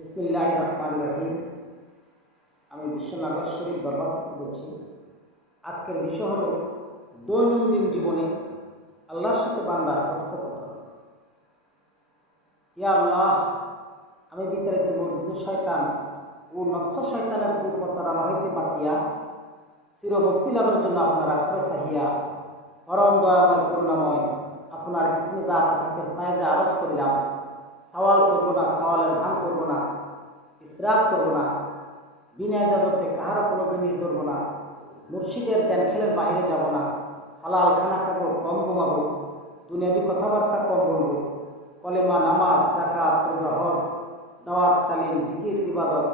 বিসমিল্লাহির রহমানির রহিম। আমি বিশ্বনাথ শরীফ বরবাদ থেকে বলছি। আজকের বিষয় হলো দৈনন্দিন জীবনে আল্লাহর সাথে বান্দার কথোপকথন। ইয়া আল্লাহ, আমি বিতাড়িত মর্জিত শয়তান ও নফস শয়তানের কুপ্রতারণা হইতে বাঁচিয়া চিরমুক্তি লাভের জন্য আপনার আশ্রয় চাহিয়া পরম দয়াময় করুণাময় আপনার ইসমে জাতের পায়ে আরজ করিলাম। সওয়াল করব না, সওয়ালের ভান করব না, ইসরাফ করব না, বিনা ইজাজতে কাহারও কোনো জিনিস ধরব না, মুর্শিদের জ্ঞান খেলের বাহিরে যাব না, হালাল খানা খাবো, কম ঘুমাবো, দুনিয়াবি কথাবার্তা কম বলবো, কলেমা, নামাজ, যাকাত, রোজা, হজ, দাওয়াত, তালিম, জিকির, ইবাদত,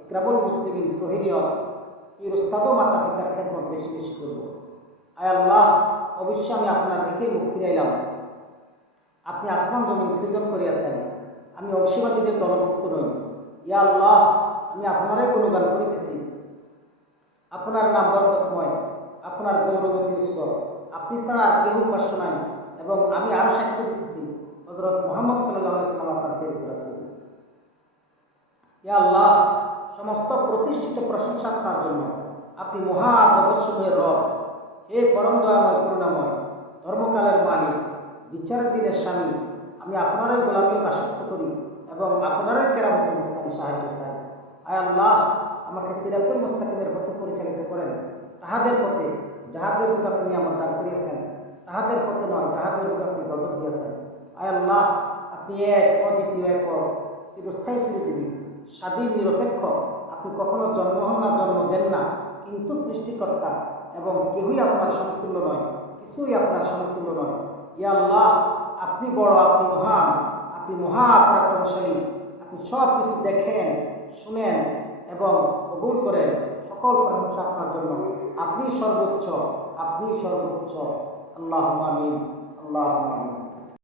ইকরামুল মুসলিমিন, সহিনিয়ত, পীর উস্তাদ ও মাতা পিতার খেদমত বেশি বেশি করব। আয় আল্লাহ, অবশ্যই আমি আপনার দিকেই মুখ ফিরাইলাম। আপনি আসমান জমিন সৃজন করিয়াছেন, আমি অংশীবাদীদের দলভুক্ত নই। ইয়া আল্লাহ, আমি আপনারই গুণগান করিতেছি। আপনার নাম বরকতময়, আপনার গৌরবতী উৎসব, আপনি ছাড়া আর কেউ উপাস্য নাই। এবং আমি আরো সাক্ষ্য দিতেছি হযরত মুহাম্মদ সাল্লাল্লাহু আলাইহি ওয়াসাল্লাম আপনার প্রেরিত রাসূল। ইয়া আল্লাহ, সমস্ত প্রতিষ্ঠিত প্রশংসা আপনার জন্য। আপনি মহা জগৎসমূহের রব। হে পরম দয়াময় করুণাময়, ধর্মকালের মালিক, বিচারের দিনের স্বামী, আমি আপনারই গোলামীয় দাসত্ব করি এবং আপনারই কেরামতের মুস্তাকি সাহায্য চাই। আয় আল্লাহ, আমাকে সিরাতুল মুস্তাকিমের পথে পরিচালিত করেন, তাহাদের পথে যাহাদের উপর আপনি আমার দান করিয়াছেন, তাহাদের পথে নয় যাহাদের উপর আপনি গজব দিয়েছেন। আয় আল্লাহ, আপনি এক, অদ্বিতীয়, একক, চিরস্থায়ী, চিরজীবী, স্বাধীন, নিরপেক্ষ। আপনি কখনো জন্ম হন না, জন্ম দেন না, কিন্তু সৃষ্টিকর্তা, এবং কেউই আপনার সমতুল্য নয়, কিছুই আপনার সমতুল্য নয়। ইয়া আল্লাহ, আপনি বড়, আপনি মহান, আপনি মহা পরাক্রমশালী। আপনি সব কিছু দেখেন, শুনেন এবং কবুল করেন। সকল প্রশংসা আপনার জন্য। আপনি সর্বোচ্চ, আপনি সর্বোচ্চ। আল্লাহুম্মা আমিন, আল্লাহুম্মা আমিন।